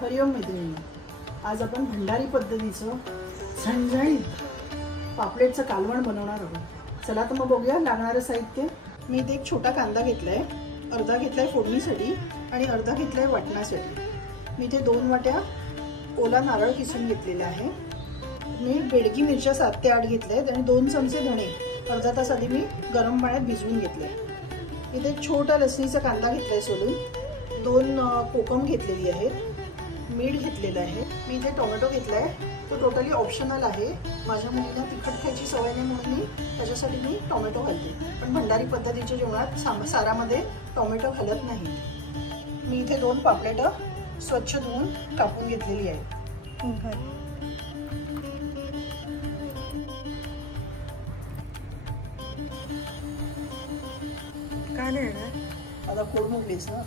हरिओम मैत्रिणी, आज आपण भंडारी पद्धतीचं झणझणीत पापलेटचं कालवण बनवणार आहोत। चला तर मग बघूया लागणारं साहित्य। मी इथे एक छोटा कांदा घेतलाय, अर्धा घेतलाय फोडणीसाठी आणि अर्धा घेतलाय वाटण्यासाठी। मी इथे 2 वाट्या ओला नारळ किसून घेतलेला आहे। मी बेडगी मिरच्या 7 ते 8 घेतल्यात आणि 2 चमचे धणे अर्धा तास आधी मी गरम पाण्यात भिजवून घेतले। इथे छोटा लसणीचा कांदा घेतलाय सोलून, 2 कोकम घेतलेली आहेत, मीठ घेतलेलं आहे। मी इथे टोमॅटो घेतलाय, तो टोटली ऑप्शनल आहे। माझ्या मुलीला तिखट खायची सवय नाही म्हणून मी त्याच्यासाठी मी टोमॅटो घालते, पण भंडारी पद्धतीच्या जेवणात सारामध्ये टोमॅटो घालत नाही। मी इथे 2 पापलेट स्वच्छ धुवून कापून घेतलेली आहेत। काय नाही आता फोड मुगलीस ना।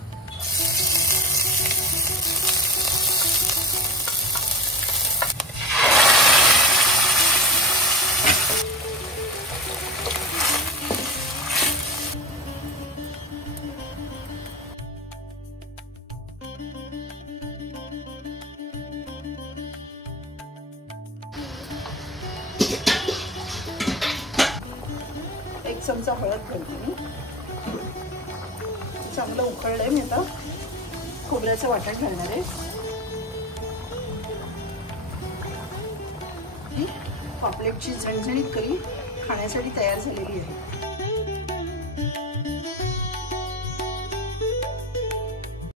एक चमचा हळद घालते मी। चांगलं उकळलंय, मी आता खोबऱ्याचं वाटण घालणार आहे। ही पापलेटची झणझणीत करी खाण्यासाठी तयार झालेली आहे।